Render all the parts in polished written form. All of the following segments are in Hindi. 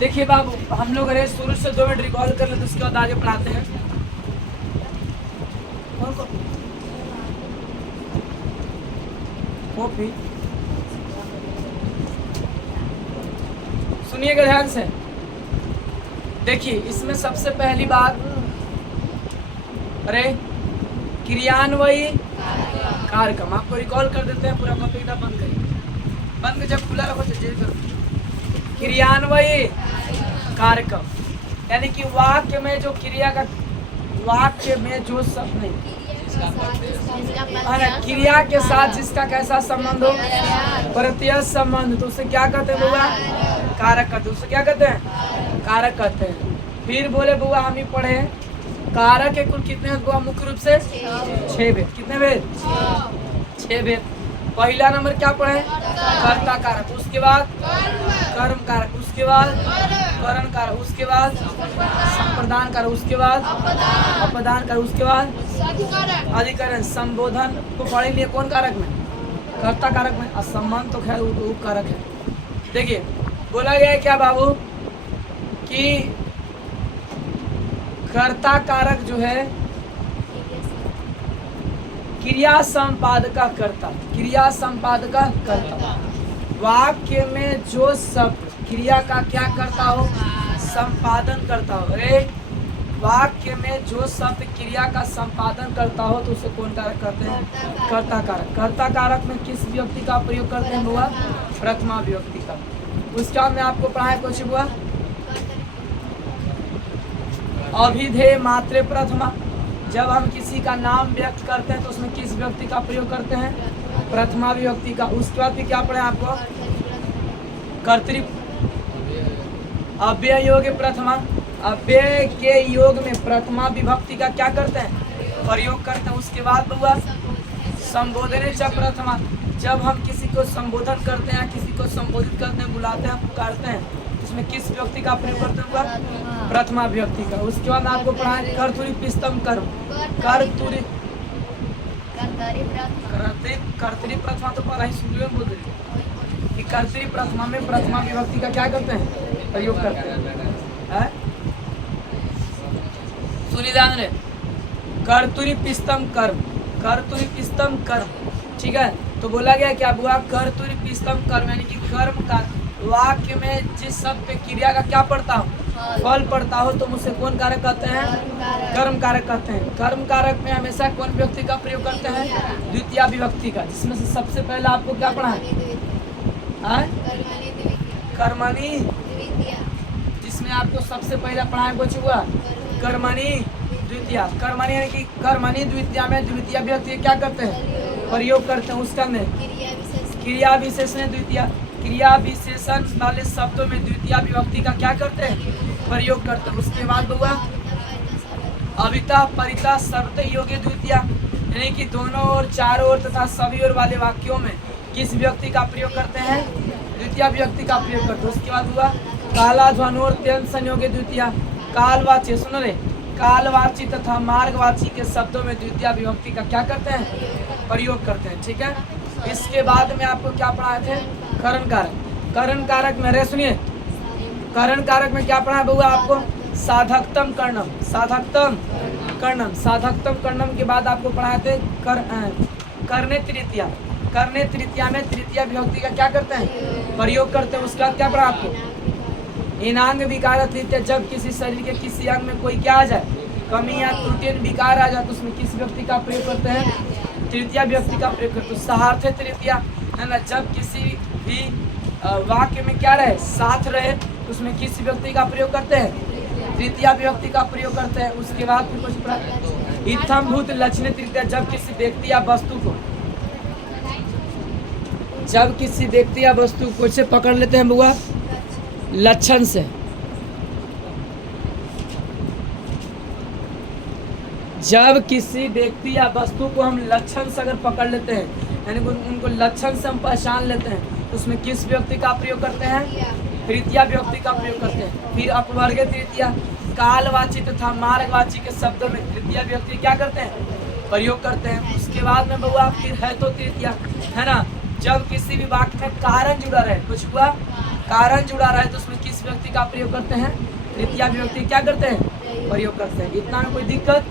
देखिए बाबू, हम लोग अरे शुरू से 2 मिनट रिकॉल कर लेते, उसके बाद आगे पढ़ाते हैं। कॉपी सुनिएगा ध्यान से। देखिए इसमें सबसे पहली बात, अरे क्रियान्वयी कार्यक्रम, आपको रिकॉल कर देते हैं। पूरा कॉपी किताब बंद करिए, बंद जब खुला रखो चेंज करो। क्रियान्वयी कार्यक्रम यानी कि वाक्य में जो क्रिया का, वाक्य में जो सब नहीं, क्रिया के साथ जिसका कैसा संबंध हो, प्रत्यय संबंध, तो उसे क्या कहते हैं बुआ? कारक कहते हैं। उसे क्या कहते हैं? कारक कहते हैं। फिर बोले बुआ हम ही पढ़े कारक के कुल कितने हैं बुआ? मुख्य रूप से 6 भेद। कितने भेद? 6 भेद। पहला नंबर क्या पढ़े? कर्ता कारक, उसके बाद कर्म कारक, उसके बाद करण कारक, उसके बाद संप्रदान कारक, उसके बाद अपदान कारक, उसके बाद अधिकरण। संबोधन को पढ़े लिए कौन कारक में? कर्ता कारक में। असंबंध तो खैर उप कारक है। देखिए बोला गया है क्या बाबू कि कर्ता कारक जो है क्रिया संपादका कर्ता, क्रिया संपादका कर्ता, वाक्य में जो शब्द क्रिया का क्या करता हो? संपादन करता हो। अरे वाक्य में जो शब्द क्रिया का संपादन करता हो तो उसे कौन कारक कहते हैं? कर्ता कारक। कर्ता कारक में किस विभक्ति का प्रयोग करते हैं बुआ? प्रथमा विभक्ति का। उसका मैं आपको पढ़ाया कुछ बुआ, अभिधेय मात्रे प्रथमा। जब हम किसी का नाम व्यक्त करते हैं तो उसमें किस विभक्ति का प्रयोग करते हैं? प्रथमा विभक्ति का। उसके बाद भी क्या पढ़े आपको? कर्तृ अव्यय योग प्रथमा, अव्यय के योग में प्रथमा विभक्ति का क्या करते हैं? प्रयोग करते हैं। उसके बाद बुआ संबोधने च प्रथमा, जब हम किसी को संबोधन करते हैं, किसी को संबोधित करते हैं, बुलाते हैं, पुकारते हैं, इसमें किस विभक्ति का प्रयोग करते हैं? प्रथमा विभक्ति का। उसके बाद आपको पढ़ाएं कर्तरी पिस्तम कर्म, कर्तरी कर्तरी प्रथमा तो पढ़ा ही सुन बोल रही कि कर्तरी प्रथमा में प्रथमा विभक्ति का क्या करते हैं? प्रयोग करते हैं। सुनी ध्यान रे, कर्तरी पिस्तम कर्म, कर्तरी पिस्तम कर्म, ठीक है। तो बोला गया क्या बुआ? कर्तरी पिस्तम कर्म यानी कि कर्म का वाक्य में जिस शब्द पे क्रिया का क्या पड़ता हो? फल पड़ता हो, तो मुझसे कौन कारक कहते हैं? कर्म कारक कहते हैं। कर्म कारक में हमेशा कौन विभक्ति का प्रयोग करते हैं? द्वितीय विभक्ति का। जिसमें से सबसे पहले आपको क्या पढ़ा है? कर्मणि, जिसमें आपको सबसे पहले पढ़ाया कुछ हुआ कर्मणि द्वितीय। कर्मणि यानी कि कर्मणि द्वितीय में द्वितीय विभक्ति क्या करते हैं? प्रयोग करते हैं। उसका में क्रिया विशेषण द्वितीय, क्रिया विशेषण वाले शब्दों में द्वितीय विभक्ति का क्या करते हैं? प्रयोग करते हैं। उसके बाद बुआ अविता परिता सर्वत योग्य द्वितीय, यानी कि दोनों ओर, चारों ओर तथा सभी ओर वाले वाक्यों में किस विभक्ति का प्रयोग करते हैं? द्वितीय विभक्ति का प्रयोग करते हैं। उसके बाद हुआ काला ध्वनोर त्यंत संयोगे द्वितीय, कालवाची, सुन रहे, कालवाची तथा मार्गवाची के शब्दों में द्वितीय विभक्ति का क्या करते हैं? प्रयोग करते हैं, ठीक है। इसके बाद में आपको क्या पढ़ाए थे? करण कारक। करण कारक में रे सुनिए, करण कारक में क्या पढ़ा बुआ आपको? साधकतम कर्णम, साधकतम कर्णम, साधकतम कर्णम के बाद आपको पढ़ाए थे करने तृतीया। करने तृतीया में तृतीय विभक्ति का क्या करते हैं? प्रयोग करते हैं। उसके बाद क्या पढ़ा आपको? इनांग विकार तृतीय, जब किसी शरीर के किसी अंग में कोई क्या आ जाए? कमी या त्रुटि विकार आ जाए तो उसमें किस विभक्ति का प्रयोग करते हैं? तृतीय विभक्ति का प्रयोग करते हैं। सहार्थ तृतीया है ना, जब किसी भी वाक्य में क्या रहे? साथ रहे तो उसमें किस विभक्ति का प्रयोग करते हैं? तृतीय विभक्ति का प्रयोग करते हैं। उसके बाद फिर कुछ पढ़ा इत्थम भूत लक्षण तृतीया, जब किसी व्यक्ति या वस्तु को, जब किसी व्यक्ति या वस्तु को से पकड़ लेते हैं बुआ लक्षण से, जब किसी व्यक्ति या वस्तु को हम लक्षण से अगर पकड़ लेते हैं, यानी उनको लक्षण से हम पहचान लेते हैं, तो उसमें किस विभक्ति का प्रयोग करते हैं? तृतीय विभक्ति का प्रयोग करते हैं। फिर अपवर्ग तृतीया, कालवाची तथा मार्गवाची के शब्दों में तृतीय विभक्ति क्या करते हैं? प्रयोग करते हैं। उसके बाद में बउआ फिर है तो तृतीया, है ना, जब किसी भी वाक्य में कारण जुड़ा रहे, कुछ हुआ कारण जुड़ा रहे तो उसमें किस व्यक्ति का प्रयोग करते हैं? तृतीया विभक्ति क्या करते हैं? प्रयोग करते हैं। इतना में कोई दिक्कत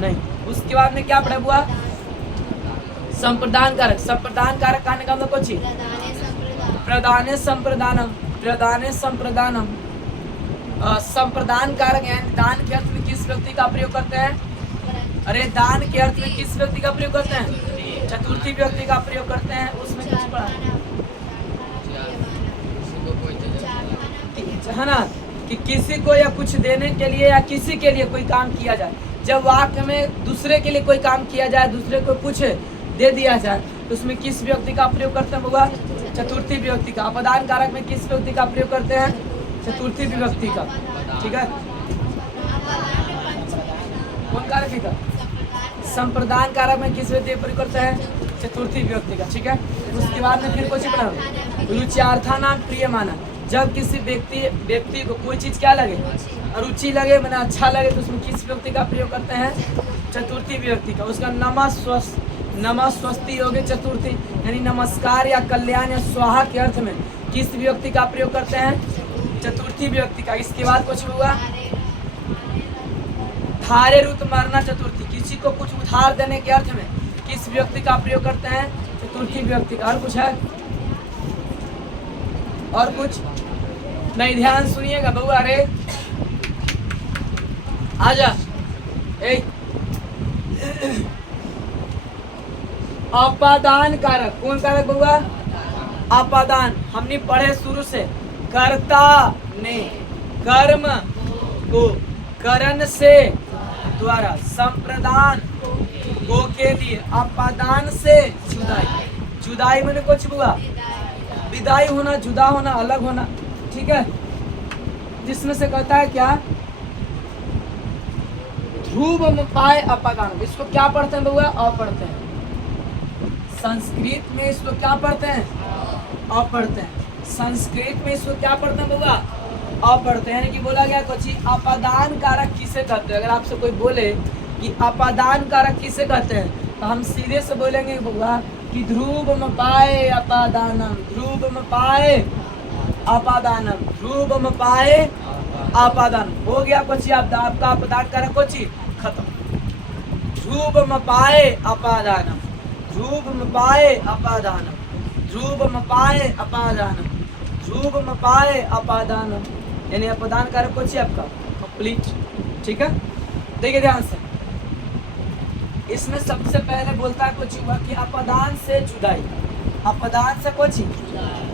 नहीं। उसके बाद में क्या पढ़ा हुआ? संप्रदान कारक। संप्रदान कारक कहने का मतलब कुछ प्रदाने संप्रदानम। प्रदाने संप्रदानम। संप्रदान कारक यानी दान के अर्थ में किस व्यक्ति का प्रयोग करते हैं? अरे दान के अर्थ में किस व्यक्ति का प्रयोग करते हैं? चतुर्थी व्यक्ति का प्रयोग करते हैं। उसमें कुछ पढ़ा है ना कि किसी को या कुछ देने के लिए या किसी के लिए कोई काम किया जाए। जब वाक्य में दूसरे के लिए कोई काम किया जाए, दूसरे को कुछ दे दिया जाए तो उसमें किस व्यक्ति का प्रयोग करते हैं बाबा? चतुर्थी विभक्ति का। अपदान कारक में किस व्यक्ति का प्रयोग करते हैं? चतुर्थी विभक्ति का। ठीक है, कौन कारक का? संप्रदान कारक में किस व्यक्ति का प्रयोग करते हैं? चतुर्थी विभक्ति का। ठीक है, उसके बाद में फिर कुछ पढ़ा रुचियार्था नाम प्रिय माना। जब किसी व्यक्ति को कोई चीज क्या लगे? रुचि लगे, मैंने अच्छा लगे तो उसमें किस व्यक्ति का प्रयोग करते हैं? चतुर्थी विभक्ति का। उसका नमस्वस्ति योग्य चतुर्थी यानी नमस्कार या कल्याण या स्वाहा के अर्थ में किस विभक्ति का प्रयोग करते हैं? चतुर्थी विभक्ति का। इसके बाद कुछ हुआ धारे रुत मरना चतुर्थी। किसी को कुछ उधार देने के अर्थ में किस विभक्ति का प्रयोग करते हैं? चतुर्थी विभक्ति का। और कुछ है? और कुछ नहीं? ध्यान सुनिएगा बउआ। अरे आजा। अपादान कारक। कौन कारक बउआ? अपादान। हमने पढ़े शुरू से। कर्ता ने कर्म को करण से द्वारा संप्रदान को के लिए अपादान से जुदाई। जुदाई मैंने कुछ हुआ विदाई होना, जुदा होना, अलग होना। ठीक है, जिसमें से कहता है क्या? ध्रुव में पाए अपादान। इसको क्या पढ़ते हैं बउआ? अ पढ़ते हैं। संस्कृत में इसको क्या पढ़ते हैं? अ पढ़ते हैं। संस्कृत में इसको क्या पढ़ते हैं बउआ? अ पढ़ते हैं। यानी कि बोला गया कुछ अपादान कारक किसे कहते हैं? अगर आपसे कोई बोले कि अपादान कारक किसे कहते हैं तो हम सीधे से बोलेंगे बउआ कि ध्रुव में पाए अपादानम। ध्रुव में पाए अपादानम। ध्रुव में पाए अपादान। हो गया कुछ आपका अपादान कारक कुछ खत्म। ध्रुव में पाए अपादानम। ध्रुव में पाए अपादानम। ध्रुव में पाए अपादानम। ध्रुव में पाए अपादानम यानी अपादान कारक कुछ आपका कंप्लीट। ठीक है, देखिए ध्यान से। इसमें सबसे पहले बोलता है कुछ हुआ कि अपदान से जुदाई। अपदान से कुछ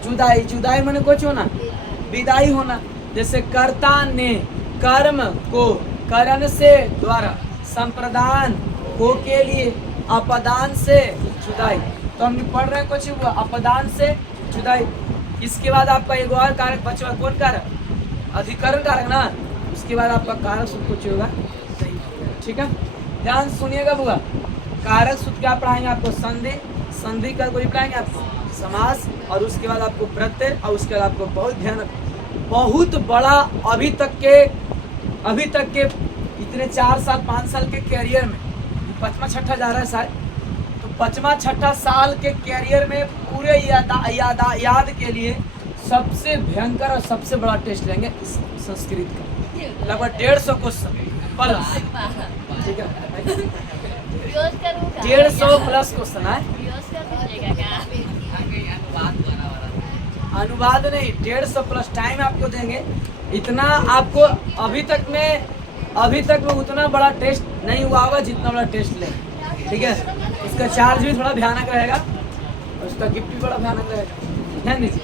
जुदाई। जुदाई माने कुछ होना, विदाई होना। जैसे कर्ता ने कर्म को करण से द्वारा संप्रदान को के लिए अपदान से जुदाई। तो हम पढ़ रहे हैं कुछ हुआ अपदान से जुदाई। इसके बाद आपका एक और कारक बचा। कौन कारक? अधिकरण कारक ना। उसके बाद आपका कारक सूत्र कुछ होगा। ठीक है, ध्यान सुनिएगा बुआ। कारक सूत्र क्या पढ़ाएंगे आपको? संधि। संधि का कोई पढ़ाएंगे आपको समास। और उसके बाद आपको प्रत्यय। और उसके बाद आपको बहुत ध्यान, बहुत बड़ा अभी तक के इतने 4 साल 5 साल के कैरियर में 5वां 6ठा जा रहा है शायद, तो 5वां 6ठा साल के कैरियर में पूरे याद के लिए सबसे भयंकर और सबसे बड़ा टेस्ट लेंगे इस संस्कृत का। लगभग 150 क्वेश्चन प्लस। ठीक है, 150 प्लस क्वेश्चन है। अनुवाद नहीं, 150 प्लस टाइम आपको देंगे। इतना आपको अभी तक में उतना बड़ा टेस्ट नहीं हुआ होगा जितना बड़ा टेस्ट ले। ठीक है, इसका चार्ज भी थोड़ा भयानक रहेगा और उसका गिफ्ट भी बड़ा भयानक रहेगा। ध्यान दीजिए।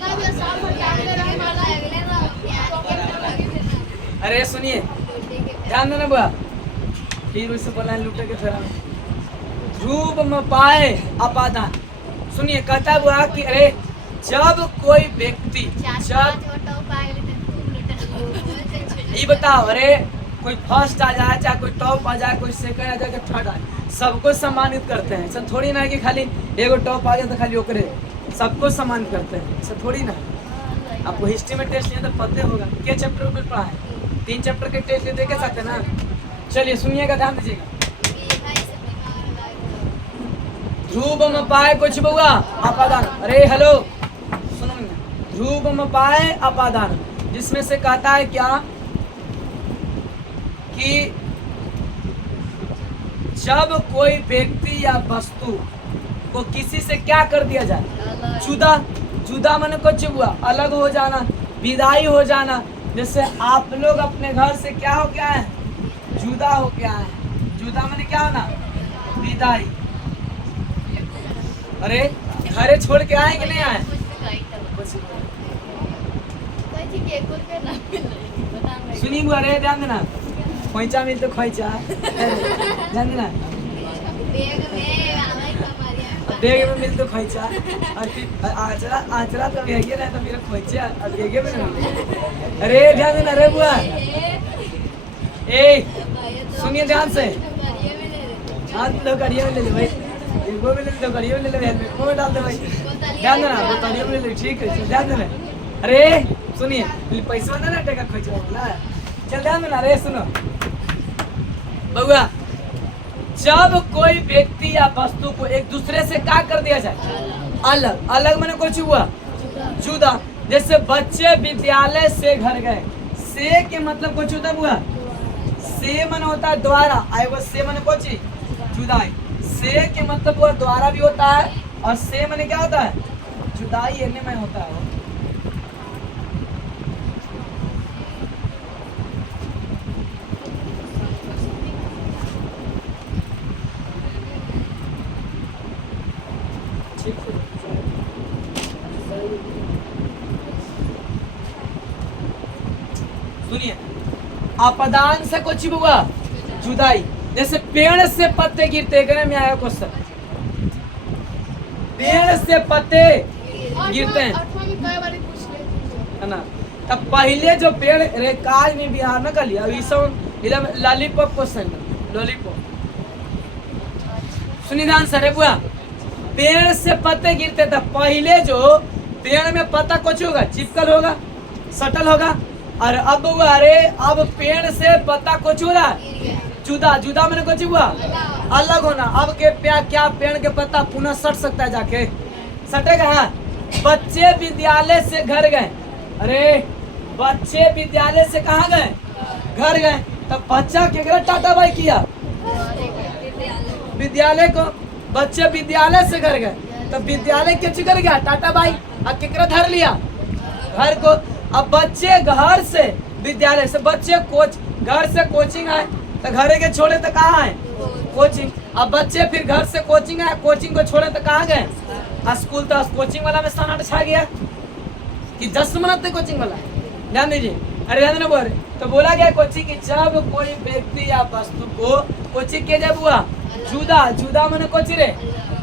अरे सुनिए, ध्यान देना बुआ। फिर उससे बोला लूटे के फेरा। ध्रुव में पाए अपादान। सुनिए, कहता हुआ कि अरे जब कोई व्यक्ति ये बताओ, अरे कोई फर्स्ट आ जाए, चाहे कोई टॉप आ जाए, कोई सेकंड आ जाए, थर्ड आ जाए, सबको सम्मानित करते हैं। ऐसा थोड़ी ना है कि खाली एगो टॉप आ जाए तो खाली ओकरे। सबको सम्मानित करते हैं, ऐसा थोड़ी ना। आपको हिस्ट्री में टेस्ट लिया तो पता होगा क्या चैप्टर में पढ़ा है। 3 चैप्टर के टेस्ट लेते के साथ है ना। चलिए सुनिएगा, ध्यान दीजिएगा। ध्रुव में पाए कुछ बुआ अपादान। अरे हेलो सुनो, रूपम पाए अपादान, जिसमें से कहता है क्या कि जब कोई व्यक्ति या वस्तु को किसी से क्या कर दिया जाए, जुदा। जुदा माने कुछ हुआ, अलग हो जाना, विदाई हो जाना। जैसे आप लोग अपने घर से क्या हो क्या है, जुदा हो क्या है। जुदा माने क्या होना, विदाई। अरे घरे छोड़ के आए कि नहीं आए, सुनी हुआ। अरे ध्यान देना, खोइचा मिल तो खोइचा, ध्यान देना, बेग में मिल तो खोइचा, और फिर आचरा आचरा तो बेगे ना, तो मेरा खोइचा और बेगे में मिल। अरे ध्यान देना रे बुआ, ए सुनिए ध्यान से, हाथ लो गाड़िया में ले ले भाई, वो में ले लो, गाड़िया में ले ले, हेलमेट में डाल दे भाई, ध्यान देना, वो गाड़िया में ले ले, ठीक है ध्यान देना। अरे सुनिए, पैसा ना टेका खोइचा बोला, चल ध्यान देना। अरे सुनो बउआ, जब कोई व्यक्ति या वस्तु को एक दूसरे से क्या कर दिया जाए, अलग। अलग मैंने कुछ हुआ, जुदा। जैसे बच्चे विद्यालय से घर गए, से के मतलब कुछ होता हुआ, से मन होता है द्वारा, आए वो से मन कुछ जुदाई। से के मतलब वो द्वारा भी होता है, और से मन क्या होता है, जुदाई एने में होता है। सुनिए, अपदान से कुछ हुआ, जुदाई। जैसे पेड़ से पत्ते गिरते, गने में आया क्वेश्चन, पेड़ से पत्ते गिरते हैं, है ना। तब पहले जो पेड़ रे काज में बिहार में कर लिया, अभी सब इधर लॉलीपॉप क्वेश्चन, लॉलीपॉप। सुनिए ध्यान से रे बुआ, पेड़ से पत्ते गिरते थे, पहले जो पेड़ में पत्ता कुछ होगा, चिपकल होगा, सटल होगा। और अब अरे अब पेड़ से पत्ता कुछ हो रहा है, जुदा। जुदा मैंने कुछ हुआ, अलग होना। अब के क्या पेड़ के पत्ता पुनः सट सकता है, जाके सटेगा। हाँ, बच्चे विद्यालय से घर गए। अरे बच्चे विद्यालय से कहाँ गए, घर गए। तब बच्चा केकरा टाटा बाई किया, विद्यालय को। बच्चे विद्यालय से घर गए, तब विद्यालय के कर गया टाटा बाई, और केकरा धर लिया, घर को। अब बच्चे घर से विद्यालय से, बच्चे घर से कोचिंग आए, तो घरे के छोड़े तो कहाँ आए, कोचिंग। अब बच्चे फिर घर से कोचिंग आए, कोचिंग को छोड़े तो कहाँ गए, स्कूल। तो कोचिंग वाला में सन्नाटा छा गया कि 10 मिनट कोचिंग वाला, ध्यान दीजिए। अरे ध्यान देना बोल, तो बोला गया कोचिंग की जब कोई व्यक्ति या वस्तु को कोचिंग के जब हुआ, जुदा। जुदा मैंने कुछ रे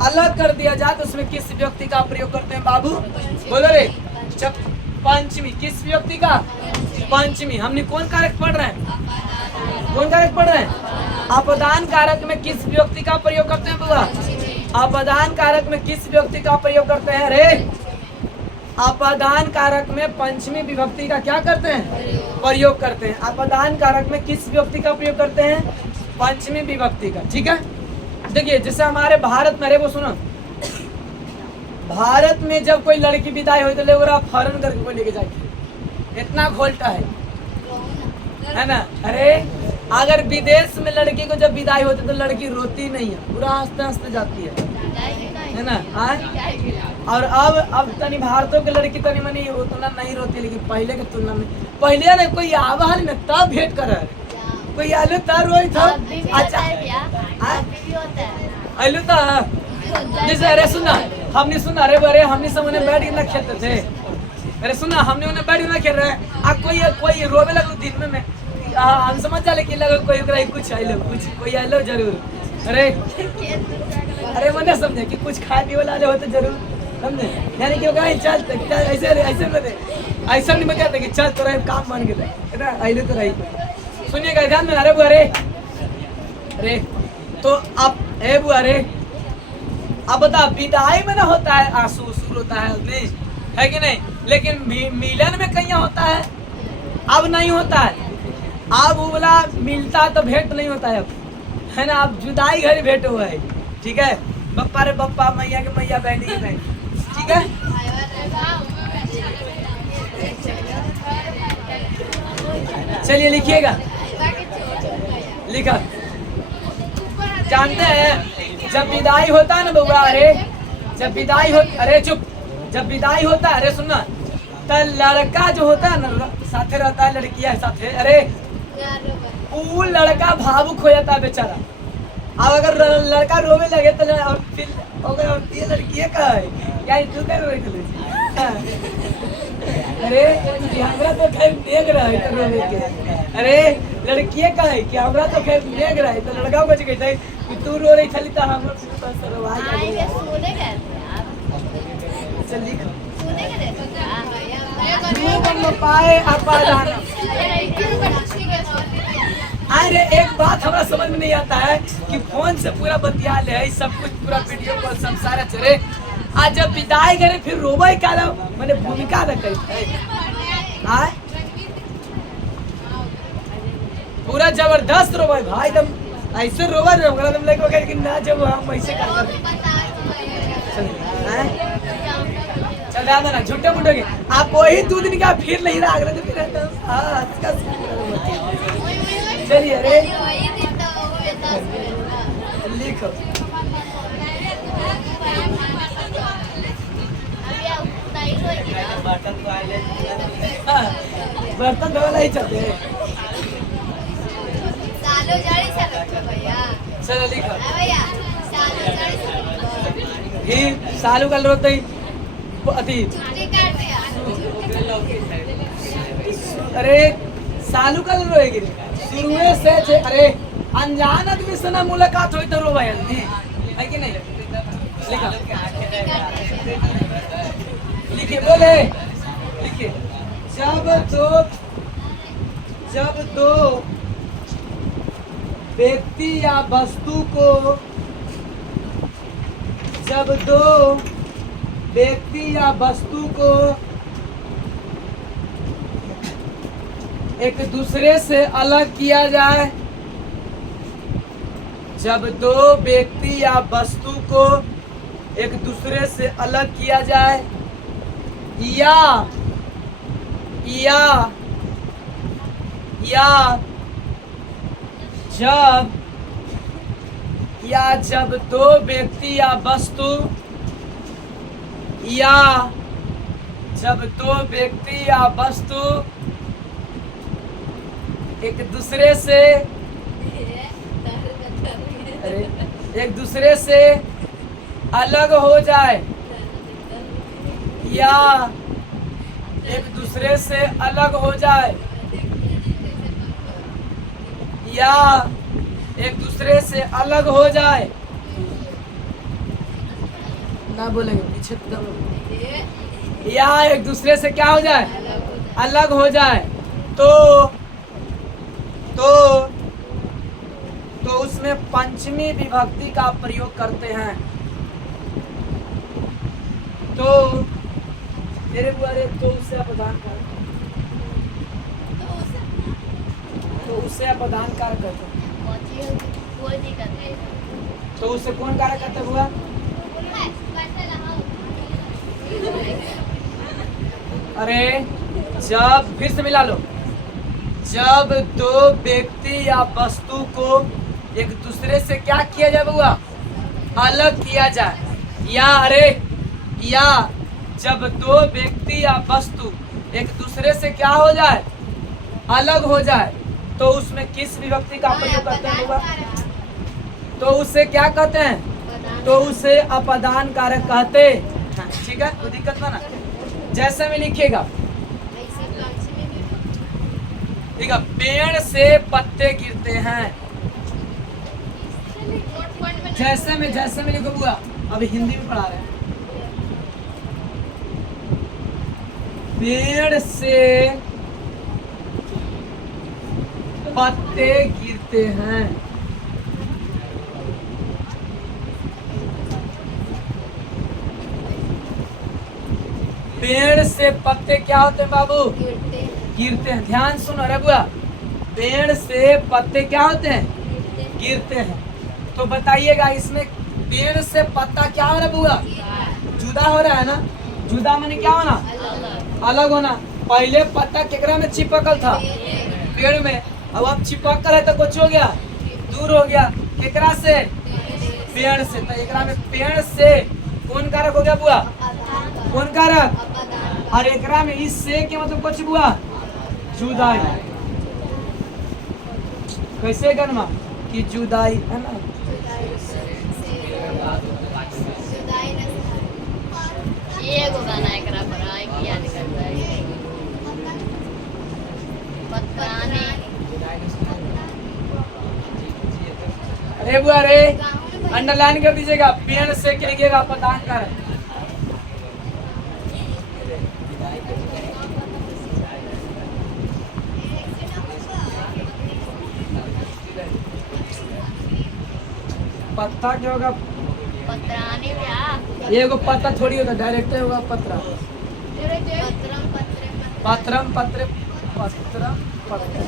अलग कर दिया जाए, तो उसमें किस व्यक्ति का प्रयोग करते हैं बाबू, बोलो रे। जब पंचमी, किस व्यक्ति का, पंचमी। हमने कौन कारक पढ़ रहे हैं, कौन कारक पढ़ रहे हैं, अपदान कारक में किस व्यक्ति का प्रयोग करते हैं बुआ, अपदान कारक में किस व्यक्ति का प्रयोग करते हैं रे, अपदान कारक में पंचमी विभक्ति का क्या करते हैं, प्रयोग करते हैं। अपदान कारक में किस व्यक्ति का प्रयोग करते हैं, पंचमी विभक्ति का, ठीक है। देखिए जैसे हमारे भारत में, वो सुनो, भारत में जब कोई लड़की विदाई हुई तो ले फौरन करके को लेके जाए, इतना घोलटा है ना। अरे अगर विदेश में लड़की को जब विदाई होती तो लड़की रोती नहीं है, पूरा हंसते हंसते जाती है ना। और अब तनी भारतों की लड़की तनी मनी उतना नहीं रोती, लेकिन पहले के तुलना में, पहले ना कोई आवा न तब भेंट कर, कोई आलू तब रोई था। अच्छा आलू तो जैसे, अरे सुना, हमने सुना, अरे हमने सब उन्हें बैठ के खेलते थे। अरे सुना, हमने उन्हें बैठ के खेल रहे हैं, अब कोई रोवे लगलो दिन में हम समझ जा, लेकिन लगे कोई कुछ आइलो, कुछ कोई आइलो जरूर। अरे मैंने समझे कि कुछ खाए पिए वाले हो तो जरूर, समझे, यानी कि चल ऐसे ऐसा नहीं कहते कि चल तो काम मान के ना, आइलो तो रही। सुनिएगा ध्यान में, अरे बुआ अरे तो अब ए बुआ अब बता, विदाई में ना होता है आंसू उसूर होता है नहीं, है कि नहीं, लेकिन मिलन में कहीं होता है, अब नहीं होता है। अब वो बोला मिलता तो भेंट नहीं होता है अब, है ना। अब जुदाई घर भेंट हुआ है, ठीक है। बप्पा रे बप्पा, मैया के मैया, बहनी के बहन, ठीक है। चलिए लिखिएगा, लिखा। जानते हैं जब विदाई होता है ना बउआ, अरे जब विदाई हो, अरे चुप, जब विदाई होता है, अरे सुनना, तो लड़का जो होता है ना साथे रहता है, लड़कियां साथे, अरे वो लड़का भावुक हो जाता है बेचारा। अब अगर लड़का रोवे लगे तो और फिर अगर ये लड़की का है क्या तू कर रोई थी? अरे हमरा तो खैर देख रहा है तो रोवे के, अरे लड़की का है कि हमरा तो खैर देख रहा है तो लड़का को कहता है कि तू रो रही थी तो हम बस रोवा आएंगे सोने का चल लिख सोने का देखो पाए अपादान। अरे एक बात हमारा समझ में नहीं आता है कि फोन से पूरा बतिया ले सब कुछ, पूरा वीडियो कॉल सब सारा चले, आज जब विदाई करे फिर रोवे का मैंने भूमिका रखे पूरा जबरदस्त रोवे भाई, तुम ऐसे रोवा तुम लगे कि ना जब हम ऐसे कर चल ना झूठे मूठे के आप वही 2 दिन का फिर नहीं रहा तो फिर चलिए अरे लिखो बर्तन धोला ही चलते चलो लिखो सालू कल रोते ही अरे सालू कल रोएगी शुरू से, अरे अनजान आदमी से ना मुलाकात हुई तो रोवा है कि नहीं? लिखा लिखिए, बोले लिखिए, जब दो व्यक्ति या वस्तु को, जब दो व्यक्ति या वस्तु को एक दूसरे से अलग किया जाए, जब दो व्यक्ति या वस्तु को एक दूसरे से अलग किया जाए या जब दो व्यक्ति या वस्तु जब दो व्यक्ति या वस्तु एक दूसरे से अलग हो जाए या एक दूसरे से अलग हो जाए या एक दूसरे से अलग हो जाए, ना बोलेंगे पीछे या एक दूसरे से क्या हो जाए, अलग हो जाए, तो उसमें पंचमी विभक्ति का प्रयोग करते हैं। तो मेरे बुआरे तो उससे अपदान कर, तो उससे अपदान कार्य करते हैं, तो उससे कौन कार्य करता हुआ? अरे जब फिर से मिला लो, जब दो व्यक्ति या वस्तु को एक दूसरे से क्या किया जाए बुआ? अलग किया जाए, या अरे या जब दो व्यक्ति या वस्तु एक दूसरे से क्या हो जाए, अलग हो जाए, तो उसमें किस विभक्ति का प्रयोग करते हैं बुआ? तो उससे क्या कहते हैं? तो उसे अपदान कारक कहते हैं। ठीक है, कोई दिक्कत ना, जैसे में लिखिएगा, ठीक है, पेड़ से पत्ते गिरते हैं, जैसे में लिखो बुआ, अभी हिंदी में पढ़ा रहे हैं। पेड़ से पत्ते गिरते हैं, पेड़ से पत्ते क्या होते हैं बाबू? गिरते हैं। ध्यान सुनो रे बुआ, पेड़ से पत्ते क्या होते हैं? गिरते हैं। तो बताइएगा इसमें पेड़ से पत्ता क्या हो रहा है बुआ? जुदा हो रहा है ना? जुदा माने क्या होना? अलग होना। पहले पत्ता केकरा में चिपकल था? पेड़ में, अब आप चिपक कर है तो कुछ हो गया, दूर हो गया, केकरा से, पेड़ से। तो एकरा में पेड़ से कौन कारक हो गया बुआ, कौन कारक, और एकरा में इस से के मतलब कुछ बुआ, जुदाई। कैसे गनमा कि जुदाई है ना, एगो गाना एकरा पर आए कि याद करता है पत्राने। अरे बुआ रे अंडरलाइन कर दीजिएगा, पेड़ से क्या लिखिएगा, पतान कर। पत्ता क्या होगा, पत्राने भैया। ये को पत्ता थोड़ी होता, डायरेक्ट होगा पत्रा। पत्रम पत्र पत्रम पत्रम पत्र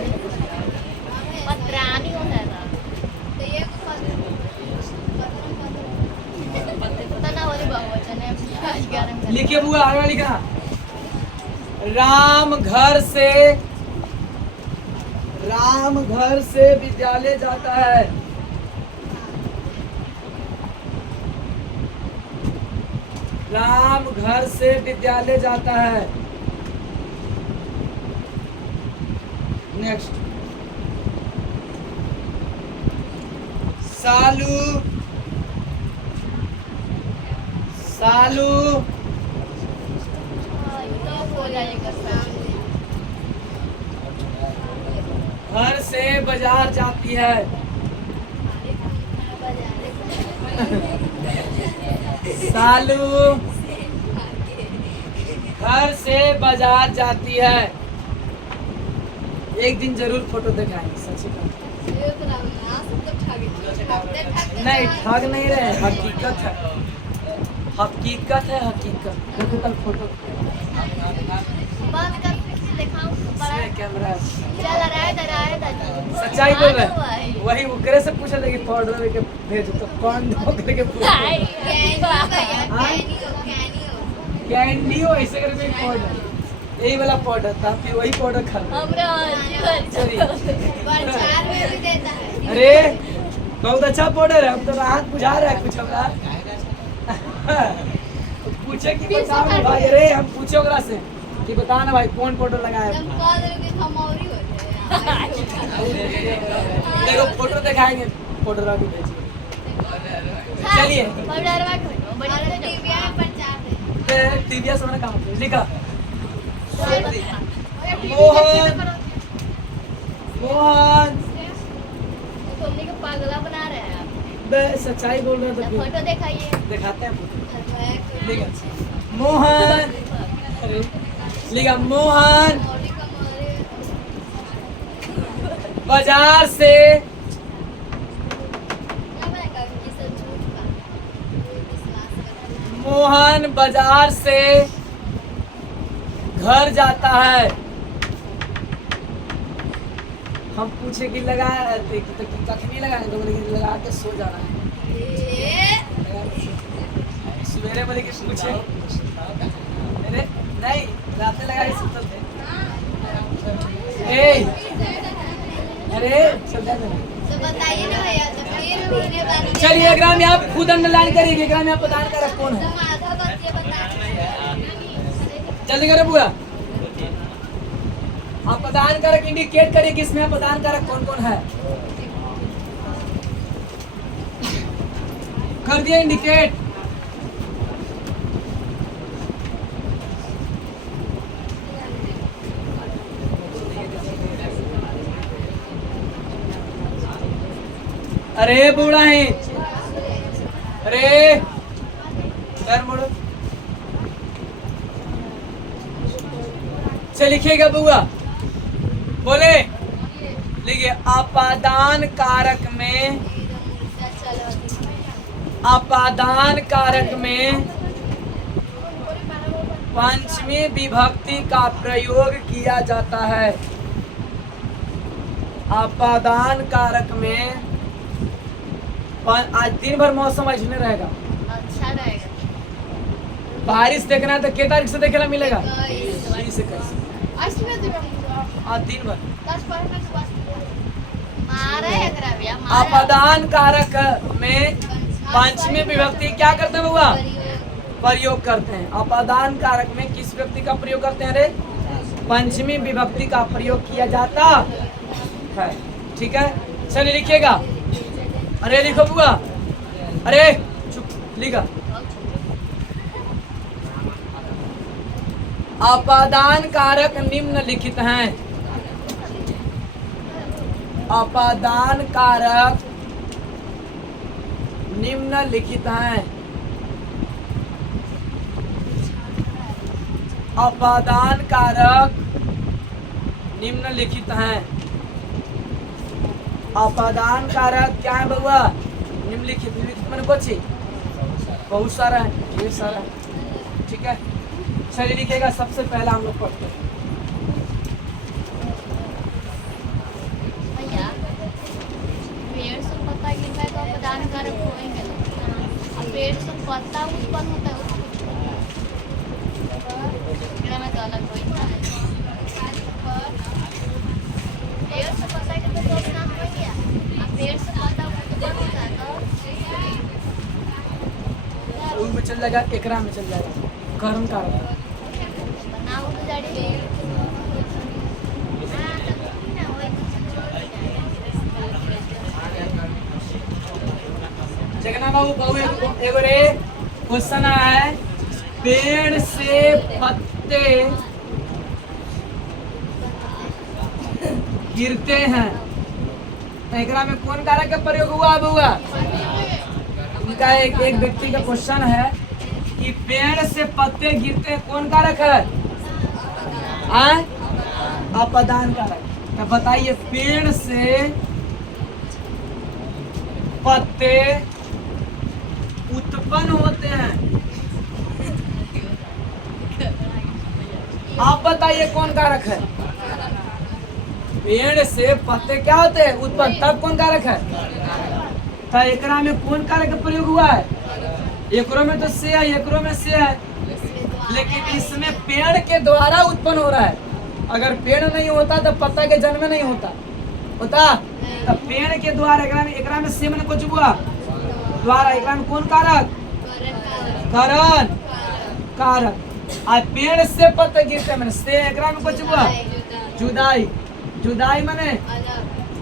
पत्रानी होता था। तना वाली बहुवचन है, आज गरम कर। लिखिए बुआ, आगे लिखा, राम घर से विद्यालय जाता है। राम घर से विद्यालय जाता है। नेक्स्ट, सालू हो जाएगा घर से बाजार जाती है। सालू घर से बाजार जाती है। एक दिन जरूर फोटो दिखाएंगे, सच्ची बात। नहीं ठग नहीं रहे, हकीकत है, हकीकत है, हकीकत। देखो कल फोटो बंद कर दिखाऊं बड़ा कैमरा चल रहा है सच्चाई बोल रहे हैं। वही उकरे से पूछा था कि पाउडर के भेज तो कौन दो करके पूछा, कैंडी हो ऐसे करके पाउडर, यही वाला पाउडर था, फिर वही पाउडर खा सॉरी। अरे बहुत अच्छा पाउडर है, हम तो राहत बुझा रहा है कुछ हमरा। पूछे कि बताओ ना भाई, अरे हम पूछे ओकरा से कि बता ना भाई कौन पाउडर लगाया। देखो फोटो दिखाएंगे, पाउडर आके भेजिए। चलिए टीविया से मैंने कहा लिखा, मोहन तुमने को पागला बना रहे हैं आप। बे सच्चाई बोल रहे थे। फोटो दिखाइए, दिखाते हैं फोटो। लिखा मोहन, अरे लिखा मोहन बाजार से घर जाता है। हम पूछे कि लगा तो कखनी लगाए, तो बोले कि लगा के सो जाना है। सवेरे बोले कि पूछे, अरे नहीं रात में लगा के सुतल थे। अरे तो बताइए ना भैया, तो फिर महीने बाद चलिए ग्राम में आप खुद अंडरलाइन करिए, ग्राम में आप प्रदान कर कौन है, आधा बात ये बता। जल्दी करो पूरा। आप प्रदान करक इंडिकेट करिए किसमें प्रदान करक कौन कौन है, कर दिया इंडिकेट। अरे बूढ़ा है, अरे पैर मोड़ो। चल लिखिएगा बुआ, बोले लिखिए अपादान कारक में पंचमी विभक्ति का प्रयोग किया जाता है। अपादान कारक में आज दिन भर मौसम ऐसे रहेगा, अच्छा रहेगा। बारिश देखना है तो कितने तारीख से देखेला मिलेगा, 20 से 21। दिन भर मारा है एकरा भैया, मारा। अपादान कारक में पंचमी विभक्ति क्या करते हैं बउआ? प्रयोग करते हैं। अपादान कारक में किस व्यक्ति का प्रयोग करते हैं रे? पंचमी विभक्ति का प्रयोग किया जाता है। ठीक है, चलिए लिखिएगा। अरे लिखो बुआ, अरे चुप, लिखा। अपादान कारक निम्नलिखित हैं। अपादान कारक निम्नलिखित हैं। अपादान कारक निम्नलिखित हैं। अपादान कारक क्या है बउआ? निम्नलिखित। निम्नलिखित मैंने कुछ बहुत सारा है, ढेर सारा है। ठीक है, चलिए लिखिएगा। सबसे पहला हम लोग पढ़ते हैं। भैया, पेड़ से पत्ता गिरता है तो अपादान कारक होएंगे। अब पेड़ से पत्ता उत्पन्न होता है, एकरा में तो अलग होई ना। पेड़ से पत्ता गिरता है तो अपना हो गया। अब पेड़ से पत्ता उत्पन्न होता है तो उन में चल जाएगा, एकरा में चल जाएगा। कर्म कारक बनाओ तो जाड़ी। जगन्नाथ बाबू बहु एगो रे क्वेश्चन है, पेड़ से पत्ते गिरते हैं तो एकरा में कौन कारक का प्रयोग हुआ बउआ? उनका एक व्यक्ति का क्वेश्चन है कि पेड़ से पत्ते गिरते हैं, कौन कारक है? अपादान कारक। तो बताइए, पेड़ से पत्ते उत्पन्न होते हैं, आप बताइए कौन कारक है? पेड़ से पत्ते क्या होते हैं? उत्पन्न। तब कौन कारक है? तो एकरा में कौन कारक का प्रयोग हुआ है? एकरो में तो से है, एकरो में से है, लेकिन इसमें पेड़ के द्वारा उत्पन्न हो रहा है। अगर पेड़ नहीं होता तो पत्ता के जन्म नहीं होता तो पेड़ के द्वारा एकरा में से मैंने कुछ हुआ द्वारा। एकरा में कौन कारक? करण कारक। आ पेड़ से पत्ते गिरते मैंने से, एकरा में कुछ हुआ जुदाई। जुदाई माने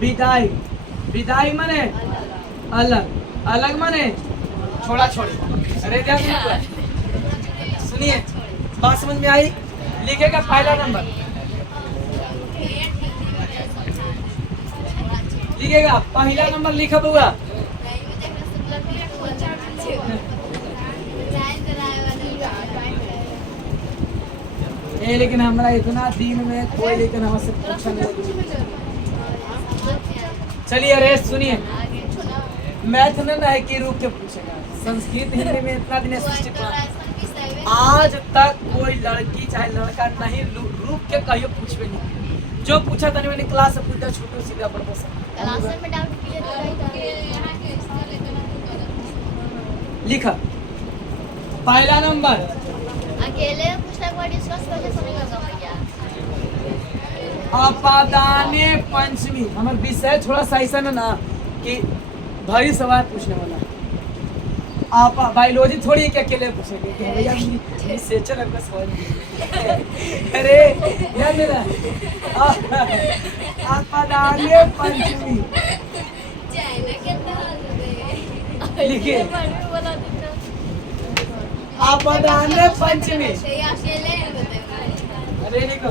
विदाई। विदाई माने अलग। अलग माने छोड़ा छोड़ी। अरे क्या सुनिए, बात समझ में आई? लिखेगा पहला नंबर, लिखेगा पहला नंबर लिखा बुआ। ए लेकिन हमारा इतना दिन में कोई लेकिन हमसे पूछा नहीं। चलिए अरे सुनिए, मैथ में नहीं कि रुक के पूछेगा, संस्कृत हिंदी में इतना दिन आज तक कोई लड़की चाहे लड़का नहीं रुक के कहियो पूछबे नहीं। जो पूछा था मैंने क्लास से पूछा, छोटो सीधा प्रोफेसर क्लास में डाउट लिखा। पहला नंबर अकेले पूछने के बाद डिस्कस करके समझ भैया। अपादाने पंचमी। हमारा विषय थोड़ा सा ऐसा ना कि भारी सवाल पूछने वाला। आप बायोलॉजी थोड़ी के अकेले पूछेंगे कि भैया सेचर आपका सवाल अरे याद मेरा अपादाने पंचमी लिखिए। अपादाने पंचमी, अरे लिखो।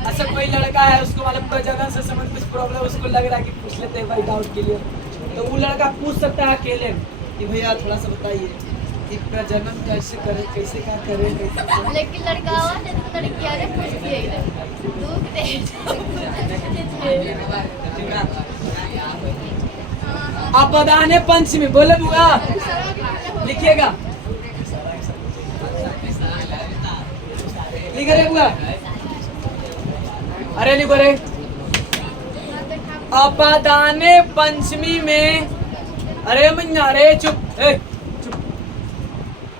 अच्छा कोई लड़का है, उसको मतलब प्रजनन से संबंधित कुछ प्रॉब्लम, उसको लग रहा है कि पूछ लेते हैं भाई डाउट के लिए, तो वो लड़का पूछ सकता है अकेले कि भैया थोड़ा सा बताइए कि प्रजनन कैसे करें, कैसे क्या करें, कैसे। लेकिन लड़का हुआ तो लड़कियां ने पूछती है दुख दे। अपादाने पंचमी बोले बुआ, लिखिएगा। लिख रहे बुआ, अरे लिखो रे। अपादाने पंचमी में, अरे मैया अरे चुप चुप।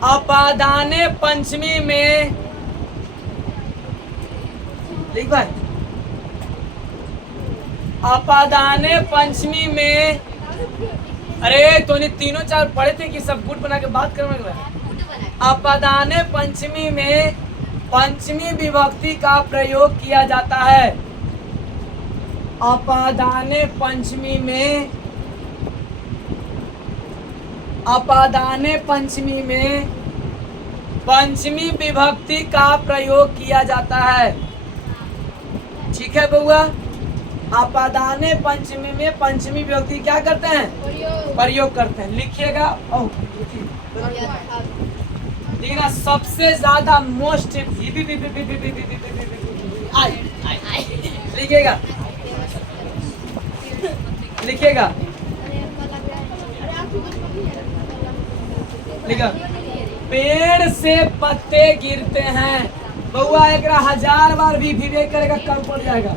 अपादाने पंचमी में लिख भाई। अपादाने पंचमी में, अरे तो तीनों चार पढ़े थे कि सब गुट बना के बात करने। अपादाने पंचमी में पंचमी विभक्ति का प्रयोग किया जाता है। अपादाने पंचमी में, अपादाने पंचमी में पंचमी विभक्ति का प्रयोग किया जाता है। ठीक है बउआ। अपादाने पंचमी में पंचमी विभक्ति क्या करते हैं? प्रयोग करते हैं। लिखिएगा। लिखना सबसे ज्यादा मोस्ट लिखिएगा, लिखिएगा, लिखा। पेड़ से पत्ते गिरते हैं। बउआ एक 1000 बार भी विवेक करेगा कम पड़ जाएगा।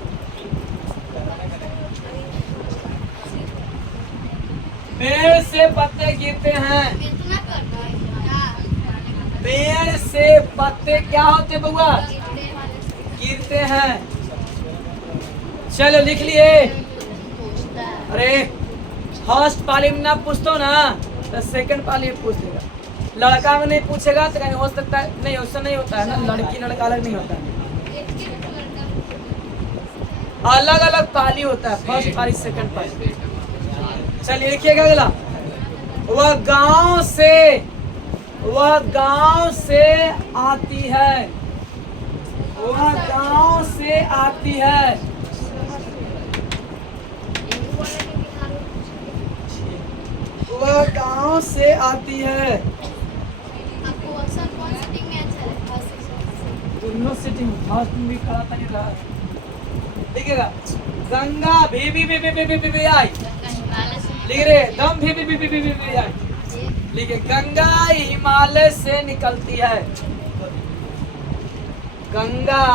पेड़ से पत्ते गिरते हैं। पेड़ से पत्ते क्या होते बउआ? गिरते हैं। चलो लिख लिए। अरे फर्स्ट पाली में ना पूछतो ना तो सेकंड पाली में पूछ लेगा। लड़का में नहीं पूछेगा तो कहीं हो सकता है, नहीं उससे नहीं होता है ना, लड़की लड़का अलग नहीं होता है, अलग अलग पाली होता है, फर्स्ट पाली सेकंड पाली। चलिए लिखिएगा अगला। वह गांव से आती है। वह गांव से आती है। वह गांव से आती है। दोनों सिटिंग फर्स्ट में भी खड़ा था नहीं रहा। देखिएगा गंगा भी आई। लिख रहे दम भी आई। लिखे गंगा हिमालय से निकलती है। गंगा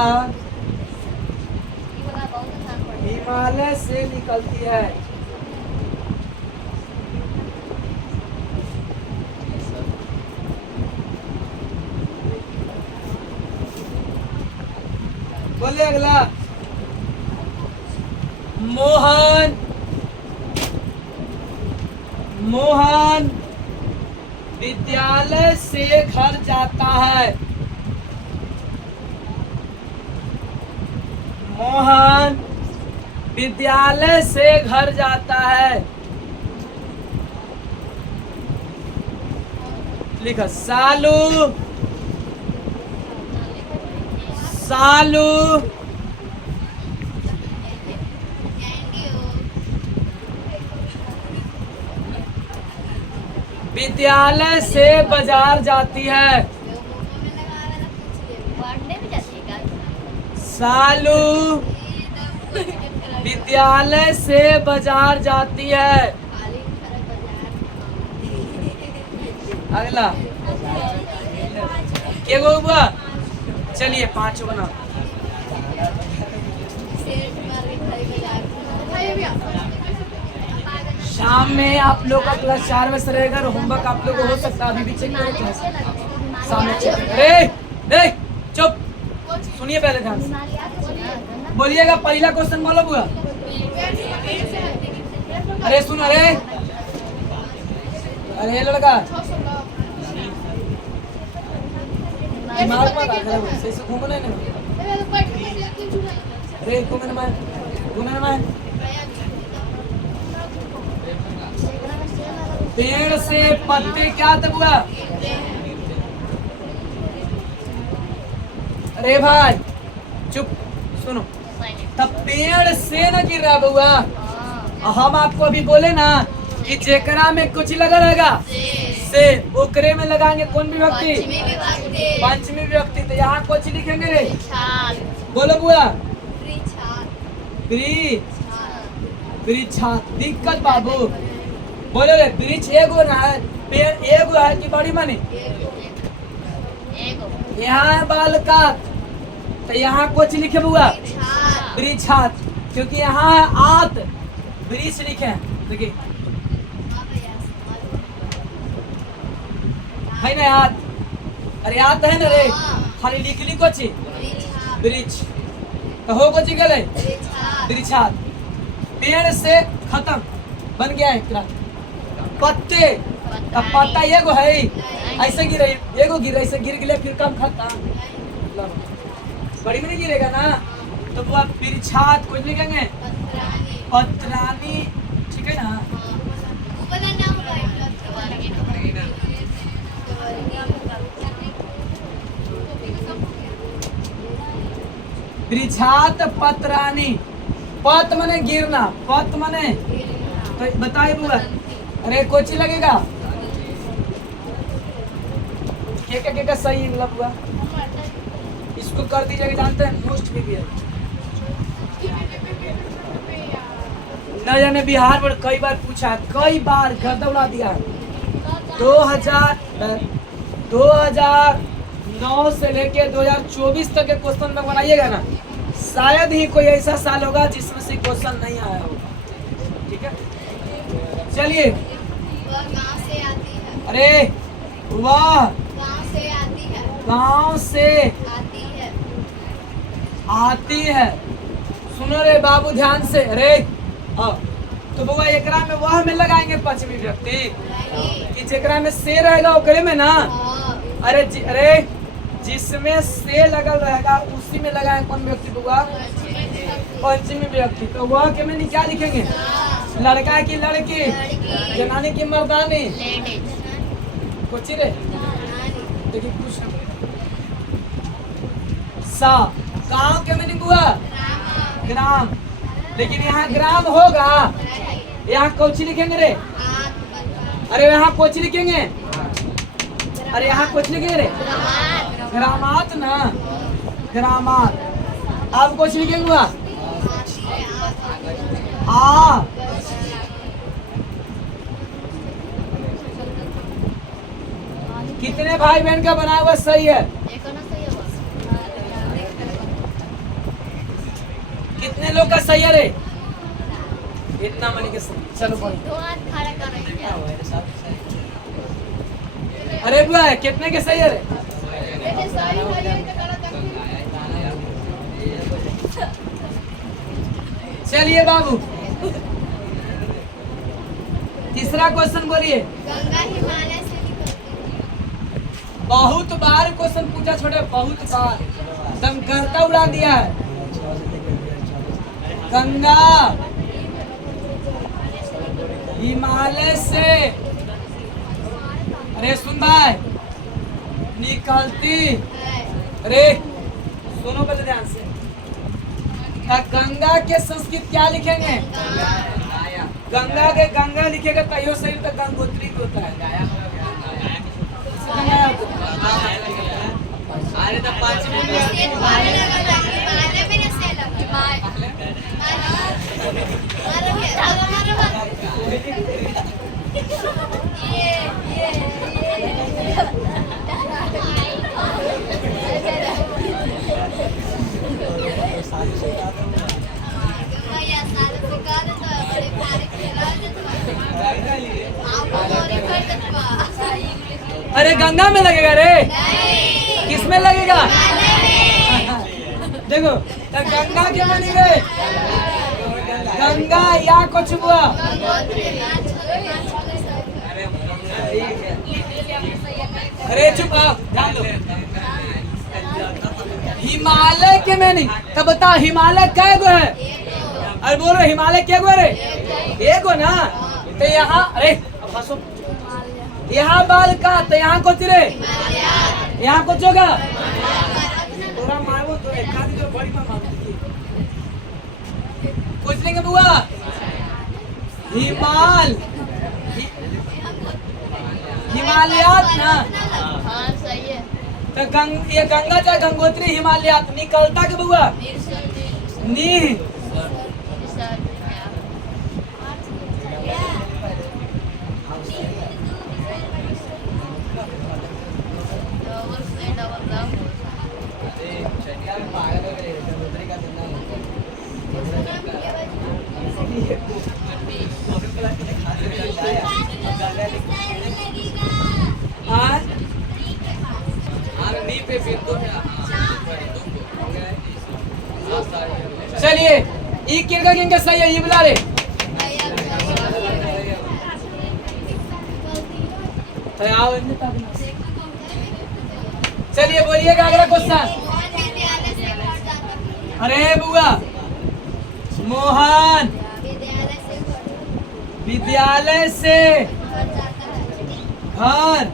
हिमालय से निकलती है। बोले अगला। मोहन विद्यालय से घर जाता है। मोहन विद्यालय से घर जाता है। लिखा सालू विद्यालय से बाजार जाती है। सालू विद्यालय से बाजार जाती है। अगला क्या हुआ? चलिए 5 बना। शाम में आप लोग का क्लास 4 बजे से रहेगा। होमवर्क आप लोग को हो सकता है, अभी भी चेक करें क्लास सामने चेक। अरे चुप, सुनिए पहले ध्यान से बोलिएगा। पहला क्वेश्चन बोलो बुआ। अरे सुन, अरे लड़का दिमाग में रखा है, सही से घूमने नहीं। अरे घूमने में पेड़ से पत्ते क्या तब हुआ? अरे भाई चुप, सुनो। तब पेड़ से न गिर रहा बुआ। हम आपको अभी बोले ना कि जेकरा में कुछ लगा रहेगा से ओकरे में लगाएंगे कौन विभक्ति? पंचमी विभक्ति। तो यहाँ कुछ लिखेंगे रे, बोलो बुआ। वृक्षात। दिक्कत बाबू, बोलो रे। वृक्ष एगो ना है, पेड़ एगो है कि बड़ी माने? यहाँ है बालका, तो यहाँ कुछ लिखे बुआ वृक्षात, क्योंकि यहाँ है आत, वृक्ष लिखे। देखिए है ना आत? अरे आत है ना रे, खाली लिख ली कुछ वृक्ष। तो हो को गए वृक्षात, पेड़ से खत्म बन गया है पत्ते। अब पत्ता एगो है ऐसे गिरे, एगो गिरे ऐसे गिर गए फिर कम खत्म, बड़ी में नहीं गिरेगा ना। तो वो वृक्षात कुछ लिखेंगे पत्रानी, ठीक है ना। वृक्षात पत्रानी, पत मने गिरना, पत मने तो बताइए बुआ। अरे कोची लगेगा के सही मतलब बुआ, इसको कर दीजिएगा। जानते हैं मोस्ट भी है न जाने बिहार में कई बार पूछा है, कई बार गर्दा उड़ा दिया है। 2009 से लेके 2024 तक के क्वेश्चन में बनाइएगा ना, शायद ही कोई ऐसा साल होगा जिसमें से क्वेश्चन नहीं आया होगा। ठीक है, चलिए। गाँव से आती है। अरे वाह, गाँव से आती है। गाँव से आती है। आती है। सुनो रे बाबू ध्यान से। अरे तो बउआ एकरा में वह में लगाएंगे पश्चिमी व्यक्ति कि जेकरा में से रहेगा ओकरे में ना। अरे अरे जिसमें से लगल रहेगा उसी में लगाए कौन व्यक्ति बउआ? पंचमी व्यक्ति। तो वह के में क्या लिखेंगे? लड़का की लड़की, जनानी की मर्दानी, कुछ रे देखिए कुछ सा। गाँव के में बुआ ग्राम, लेकिन यहाँ ग्राम होगा, यहाँ कोची लिखेंगे रे? अरे यहाँ कोची लिखेंगे? अरे यहाँ कुछ लिखेंगे रे? ग्रामात ना, ग्रामात। अब कुछ लिखेंगे हुआ आ। कितने भाई बहन का बनाया हुआ सही है? कितने लोग का सही है रे? इतना मनी के सही। चलो अरे बुआ कितने के सही है रे? चलिए बाबू तीसरा क्वेश्चन बोलिए। गंगा हिमालय से निकलती है। बहुत बार क्वेश्चन पूछा छोटे, बहुत बार दम करता उड़ा दिया है। गंगा हिमालय से, अरे सुन भाई, निकलती। अरे सुनो पहले ध्यान से। गंगा के संस्कृत क्या लिखेंगे? गंगा के गंगा लिखेगा तैयो सही, तो गंगोत्री भी होता है। अरे तो पांचवी अरे गंगा में लगेगा रे? किस में लगेगा? देखो तो गंगा के बनी गए गंगा या कुछ हुआ। अरे चुप ध्यान दो। हिमालय के में नहीं तो बता हिमालय कै गो है? अरे बोलो हिमालय क्या गो रे? एक गो ना। तो यहाँ अरे यहाँ बाल का, तो यहाँ कुछ रे? यहाँ कुछ होगा? थोड़ा मारो तो एक आदमी तो बड़ी मार कुछ लेंगे बुआ। हिमालयात ना। हाँ सही है। तो ये गंगा चाहे गंगोत्री हिमालयात निकलता के बुआ नी। पे फिर दो चलिए ई किनका किनका सही है ये बुला रे। अरे आओ इनमें ताकि ना। चलिए बोलिएगा अगला क्वेश्चन। अरे बुआ मोहन विद्यालय से घर।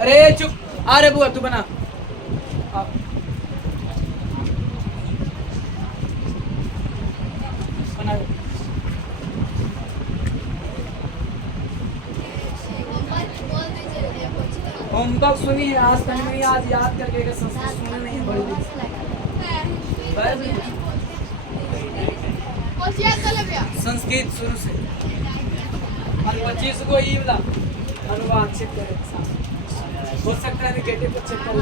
अरे चुप। अरे बुआ तू बना। बना होमवर्क सुनिए आज तक नहीं, आज याद करके अगर संस्कृत सुनना नहीं है बड़ी संस्कृत शुरू से और 25 को ई वाला अनुवाद चेक करें। हो सकता है नेगेटिव को चेक कर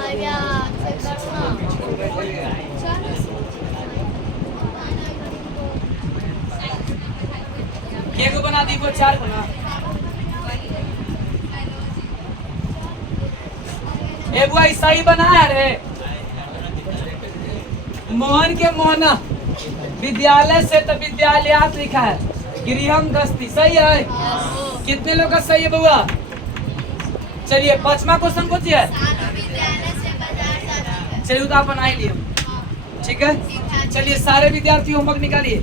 के को बना दी वो 4 बना। ए बुआ सही बना है रे। मोहन के मोहना विद्यालय से तो विद्यालयात लिखा है, गृहम गस्ती सही है। कितने लोग का सही है बुआ? चलिए 5वां क्वेश्चन पूछिए। चलिए तो आप बना ही लिए ठीक है। चलिए सारे विद्यार्थी होमवर्क निकालिए।